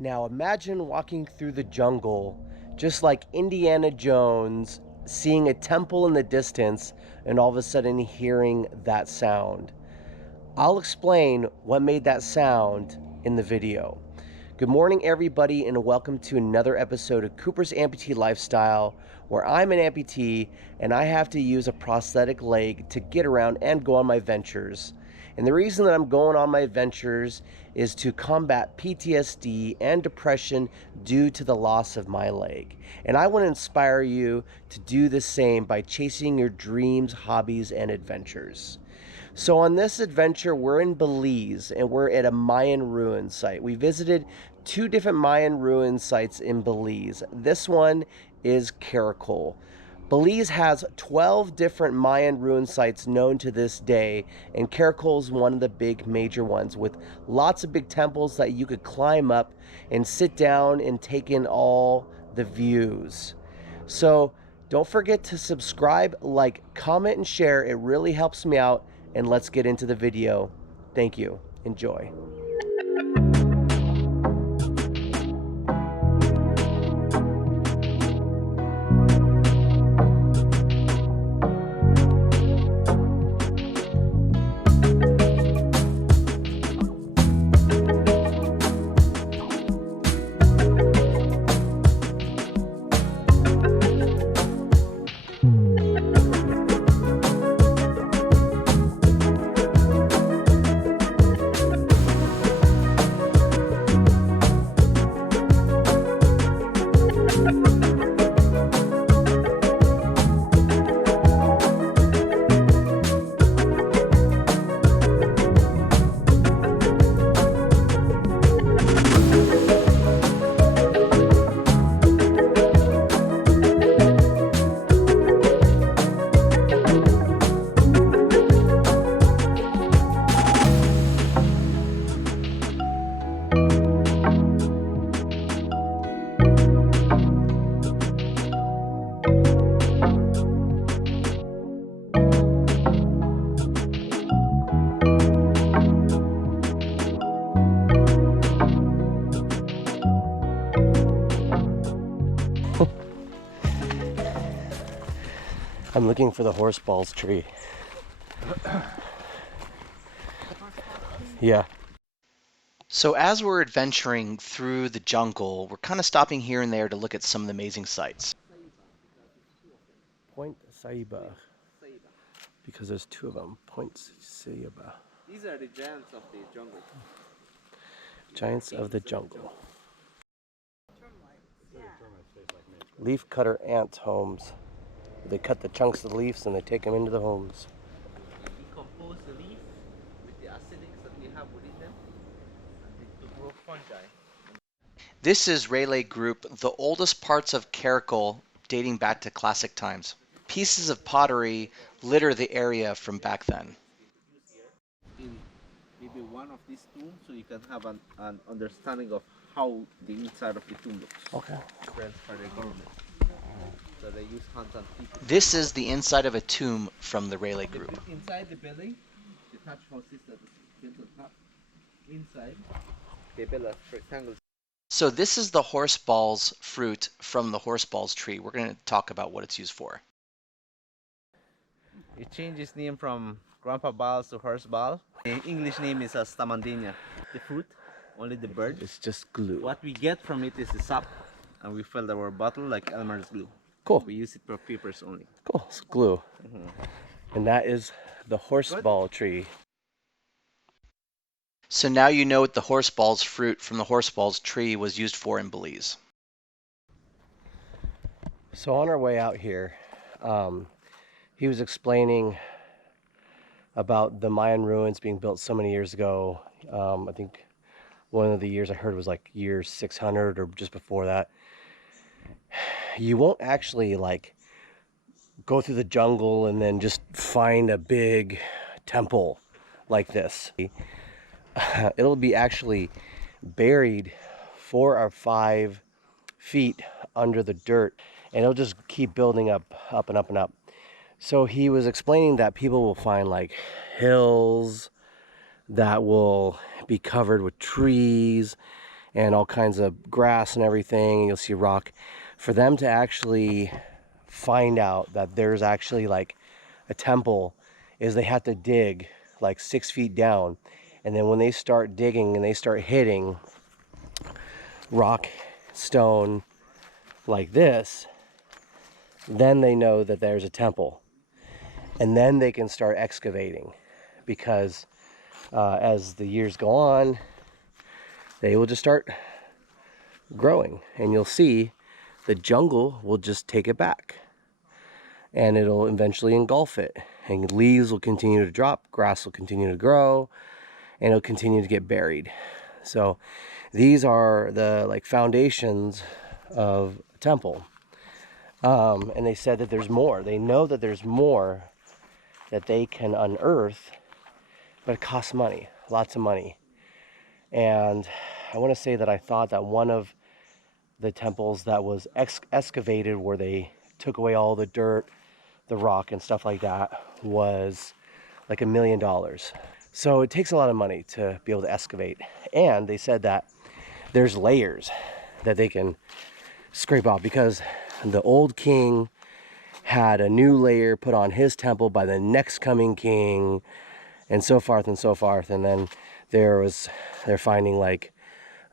Now imagine walking through the jungle, just like Indiana Jones, seeing a temple in the distance and all of a sudden hearing that sound. I'll explain what made that sound in the video. Good morning, everybody, and welcome to another episode of Cooper's Amputee Lifestyle, where I'm an amputee and I have to use a prosthetic leg to get around and go on my ventures. And the reason that I'm going on my adventures is to combat PTSD and depression due to the loss of my leg. And I want to inspire you to do the same by chasing your dreams, hobbies, and adventures. So on this adventure, we're in Belize and we're at a Mayan ruin site. We visited two different Mayan ruin sites in Belize. This one is Caracol. Belize has 12 different Mayan ruin sites known to this day, and Caracol is one of the big major ones with lots of big temples that you could climb up and sit down and take in all the views. So don't forget to subscribe, like, comment, and share. It really helps me out. And let's get into the video. Thank you. Enjoy. I'm looking for the horse balls tree. Yeah. So as we're adventuring through the jungle, we're kind of stopping here and there to look at some of the amazing sights. Point Saiba. Because there's two of them. Point Saiba. These are the giants of the jungle. Giants of the jungle. Leaf cutter ant homes. They cut the chunks of the leaves and they take them into the homes. Decompose the leaf with the acidics that we have within them and to grow fungi. This is Rayleigh Group, the oldest parts of Caracol dating back to classic times. Pieces of pottery litter the area from back then. In maybe one of these tombs, so you can have an understanding of how the inside of the tomb looks. Okay. Friends for the government. So they use hands and feet. This is the inside of a tomb from the Rayleigh Group. Inside the belly, the thatch houses that built on top. Inside, they build a rectangle. So this is the horse balls fruit from the horse balls tree. We're going to talk about what it's used for. It changed its name from Grandpa Balls to Horse Ball. The English name is Stamandina. The fruit, only the bird. It's just glue. What we get from it is the sap, and we fill our bottle like Elmer's glue. Cool. We use it for papers only. Cool. It's glue. And that is the horse ball tree. So now you know what the horse balls fruit from the horse balls tree was used for in Belize. So on our way out here, he was explaining about the Mayan ruins being built so many years ago. I think one of the years I heard was like year 600 or just before that. You won't actually like go through the jungle and then just find a big temple like this. It'll be actually buried 4 or 5 feet under the dirt, and it'll just keep building up and up and up. So he was explaining that people will find like hills that will be covered with trees, and all kinds of grass and everything, and you'll see rock. For them to actually find out that there's actually like a temple is they have to dig like 6 feet down, and then when they start digging and they start hitting rock, stone like this, then they know that there's a temple, and then they can start excavating, because as the years go on, they will just start growing, and you'll see the jungle will just take it back, and it'll eventually engulf it, and leaves will continue to drop, grass will continue to grow, and it'll continue to get buried. So these are the like foundations of a temple. And they said that there's more. They know that there's more that they can unearth, but it costs money, lots of money. And I want to say that I thought that one of the temples that was excavated, where they took away all the dirt, the rock and stuff like that, was like $1 million. So it takes a lot of money to be able to excavate. And they said that there's layers that they can scrape off, because the old king had a new layer put on his temple by the next coming king, and so forth and so forth. And then they're finding like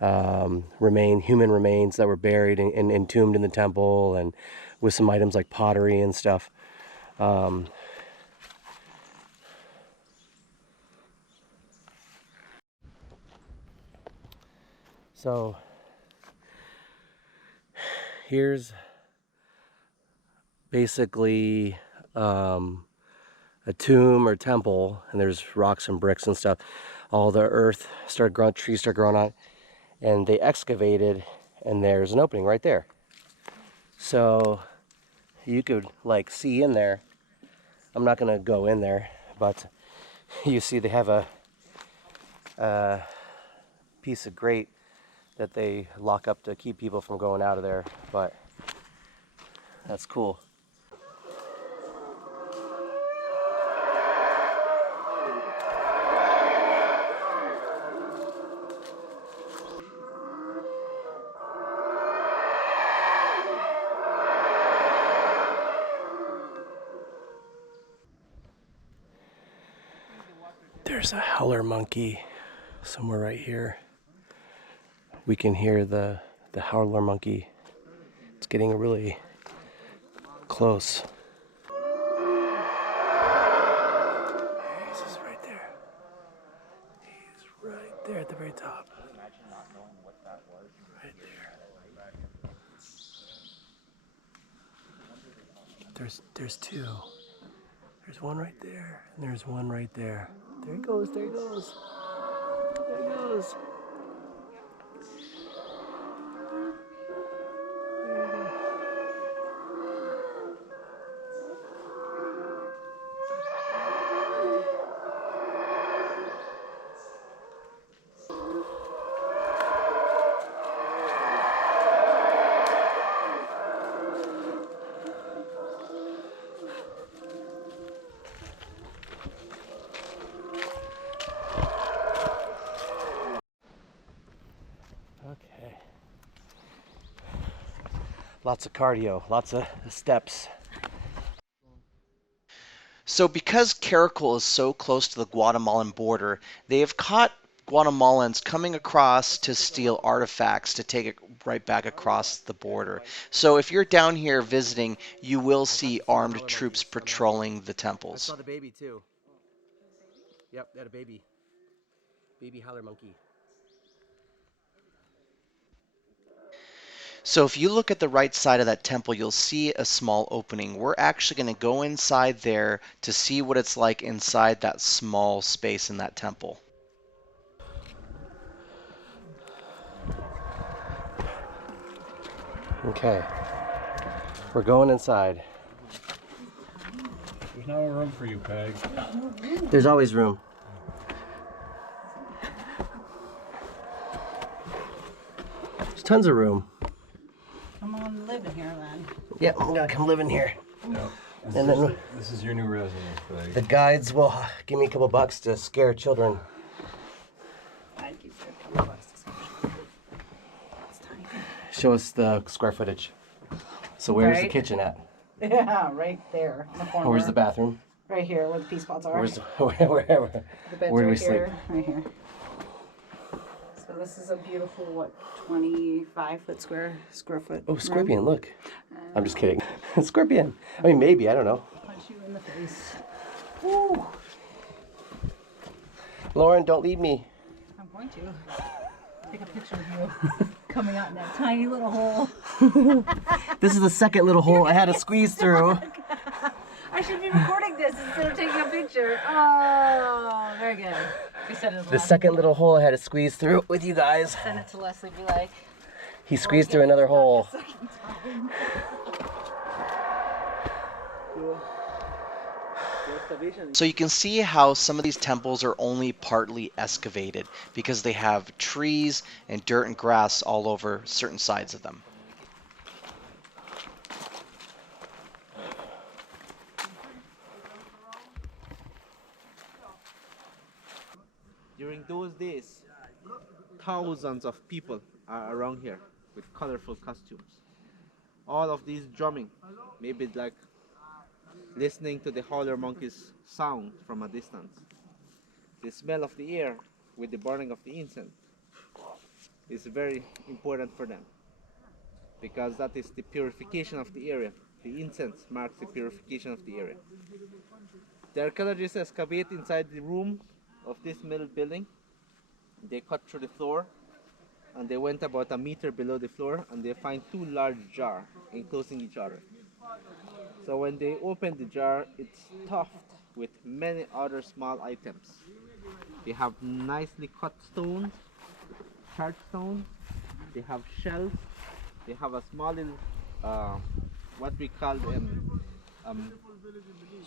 human remains that were buried and entombed in the temple, and with some items like pottery and stuff. So here's basically a tomb or temple, and there's rocks and bricks and stuff. All the earth started growing, trees started growing on it, and they excavated, and there's an opening right there. So you could like see in there. I'm not gonna go in there, but you see they have a piece of grate that they lock up to keep people from going out of there, but that's cool. There's a howler monkey somewhere right here. We can hear the howler monkey. It's getting really close. He's right there. He's right there at the very top. Imagine not knowing what that was. Right there. There's two. There's one right there, and there's one right there. There he goes, there he goes. There he goes. Okay. Lots of cardio, lots of steps. So because Caracol is so close to the Guatemalan border, they have caught Guatemalans coming across to steal artifacts to take it right back across the border. So if you're down here visiting, you will see armed troops patrolling the I temples. saw the baby too. Yep, they had a baby. Baby howler monkey. So if you look at the right side of that temple, you'll see a small opening. We're actually going to go inside there to see what it's like inside that small space in that temple. Okay. We're going inside. There's no room for you, Peg. There's always room. There's tons of room. Come on, live in here then. Yep, I'm gonna come live in here. No. And then This is your new residence, the Peg. guides will give me a couple bucks to scare children. I'd give you a couple bucks to Show us the square footage. So where's the Right. kitchen at? Yeah, right there in the corner. Where's the bathroom? Right here where the pea spots are. Where's where the bed's where do we right sleep? here, right here. So this is a beautiful, what, 25-foot square foot. Oh, scorpion! Look. I'm just kidding. Scorpion. I mean, maybe. I don't know. Punch you in the face. Woo. Lauren, don't leave me. I'm going to take a picture of you coming out in that tiny little hole. This is the second little hole I had to squeeze through. I should be recording this instead of taking a picture. Oh, very good. We said it The second little hole I had to squeeze through with you guys. Send it to Leslie. Be like, He squeezed through another hole. second time. So you can see how some of these temples are only partly excavated because they have trees and dirt and grass all over certain sides of them. During those days, thousands of people are around here with colorful costumes. All of these drumming, maybe like listening to the howler monkeys' sound from a distance. The smell of the air with the burning of the incense is very important for them because that is the purification of the area. The incense marks the purification of the area. The archaeologists excavate inside the room of this middle building. They cut through the floor and they went about a meter below the floor and they find two large jars enclosing each other. So when they open the jar, it's stuffed with many other small items. They have nicely cut stones, charred stones, they have shells, they have a small little, what we call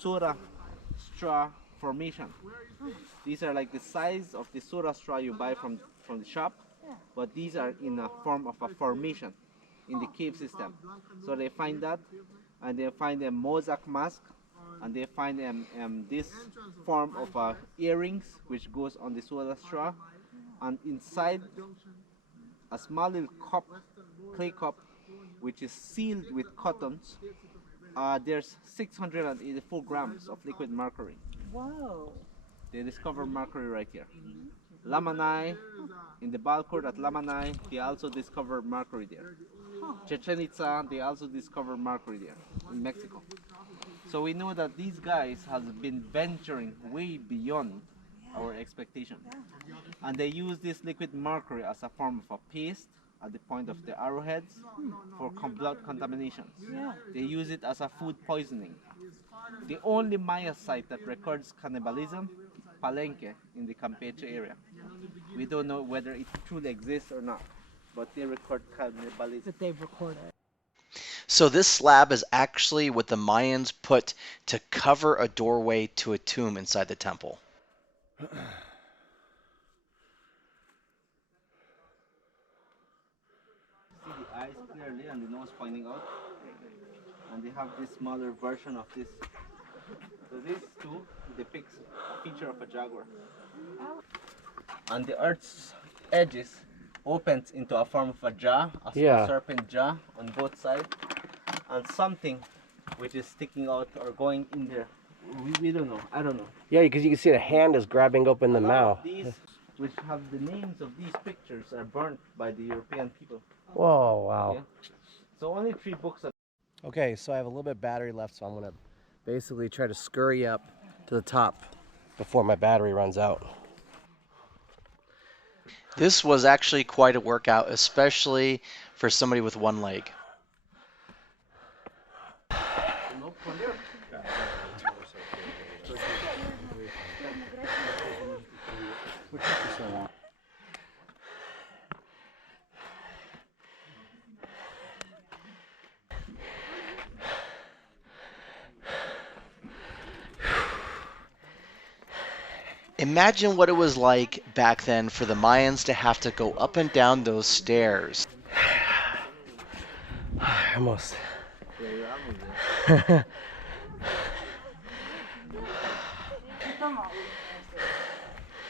soda straw formation. These are like the size of the soda straw you buy from the shop, but these are in a form of a formation in the cave system. So they find that, and they find a mosaic mask, and they find this form of earrings which goes on the soda straw, and inside a small little cup, clay cup, which is sealed with cottons. There's 684 grams of liquid mercury. Whoa. They discover mercury right here. Lamanai, in the Balcourt at Lamanai, they also discovered mercury there. Chichen Itza, they also discovered mercury there in Mexico. So we know that these guys have been venturing way beyond our expectation. And they use this liquid mercury as a form of a paste at the point of the arrowheads for blood contamination. They use it as a food poisoning. The only Maya site that records cannibalism, Palenque, in the Campeche area. We don't know whether it truly exists or not, but they record cannibalism. That they've recorded. So this slab is actually what the Mayans put to cover a doorway to a tomb inside the temple. See the eyes clearly and the nose pointing out, and they have this smaller version of this. So these two depicts a feature of a jaguar. And the earth's edges opens into a form of a jaw, a serpent jaw on both sides, and something which is sticking out or going in there. We don't know. I don't know. Yeah, because you can see the hand is grabbing open the mouth. These, which have the names of these pictures, are burnt by the European people. Whoa, wow. Yeah. So only 3 books are. Okay, so I have a little bit of battery left, so I'm gonna basically try to scurry up to the top before my battery runs out. This was actually quite a workout, especially for somebody with one leg. Imagine what it was like back then for the Mayans to have to go up and down those stairs. Almost.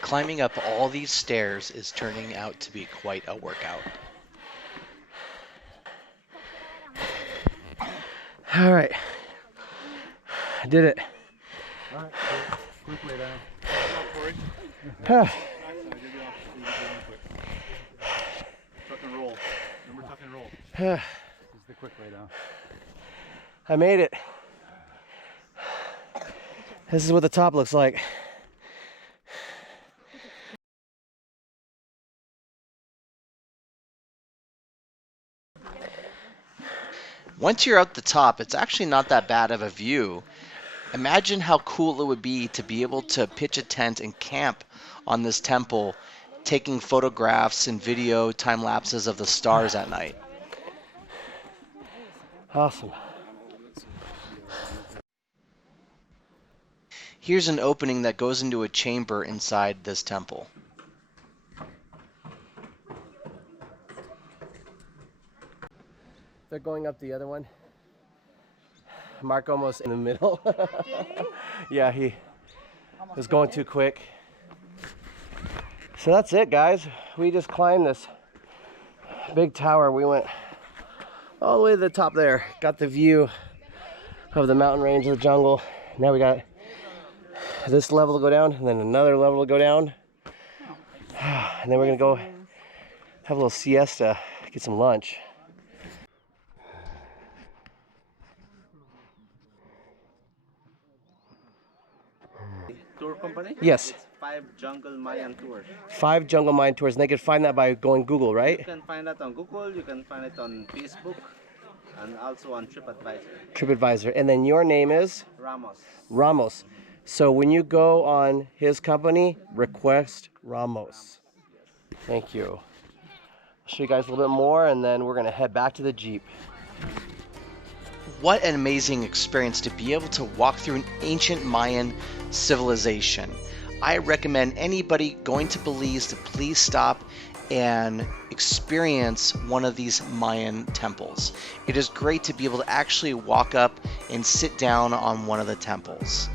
Climbing up all these stairs is turning out to be quite a workout. All right. I did it. All right, so quick lay down. Huh. Tuck and roll. Remember tuck and roll. Huh. This is the quick lay down. I made it. This is what the top looks like. Once you're at the top, it's actually not that bad of a view. Imagine how cool it would be to be able to pitch a tent and camp on this temple, taking photographs and video time lapses of the stars at night. Awesome. Here's an opening that goes into a chamber inside this temple. They're going up the other one. Mark almost in the middle. Yeah, he was going too quick. So that's it, guys. We just climbed this big tower. We went all the way to the top there. Got the view of the mountain range of the jungle. Now we got this level to go down, and then another level to go down. And then we're gonna go have a little siesta, get some lunch. Tour company? Yes. It's 5 Jungle Mayan tours. 5 jungle mine tours, and they could find that by going Google, You right? can find that on Google, you can find it on Facebook, and also on TripAdvisor. TripAdvisor. And then your name is Ramos. Ramos. So when you go on his company, request Ramos. Thank you. I'll show you guys a little bit more, and then we're gonna head back to the Jeep. What an amazing experience to be able to walk through an ancient Mayan civilization. I recommend anybody going to Belize to please stop and experience one of these Mayan temples. It is great to be able to actually walk up and sit down on one of the temples.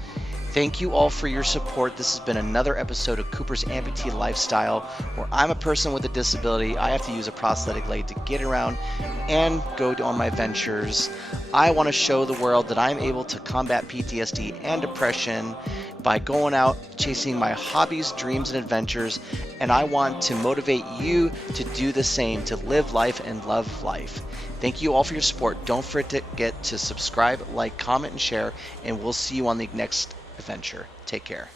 Thank you all for your support. This has been another episode of Cooper's Amputee Lifestyle, where I'm a person with a disability. I have to use a prosthetic leg to get around and go on my ventures. I want to show the world that I'm able to combat PTSD and depression by going out chasing my hobbies, dreams, and adventures, and I want to motivate you to do the same, to live life and love life. Thank you all for your support. Don't forget to subscribe, like, comment, and share, and we'll see you on the next adventure. Take care.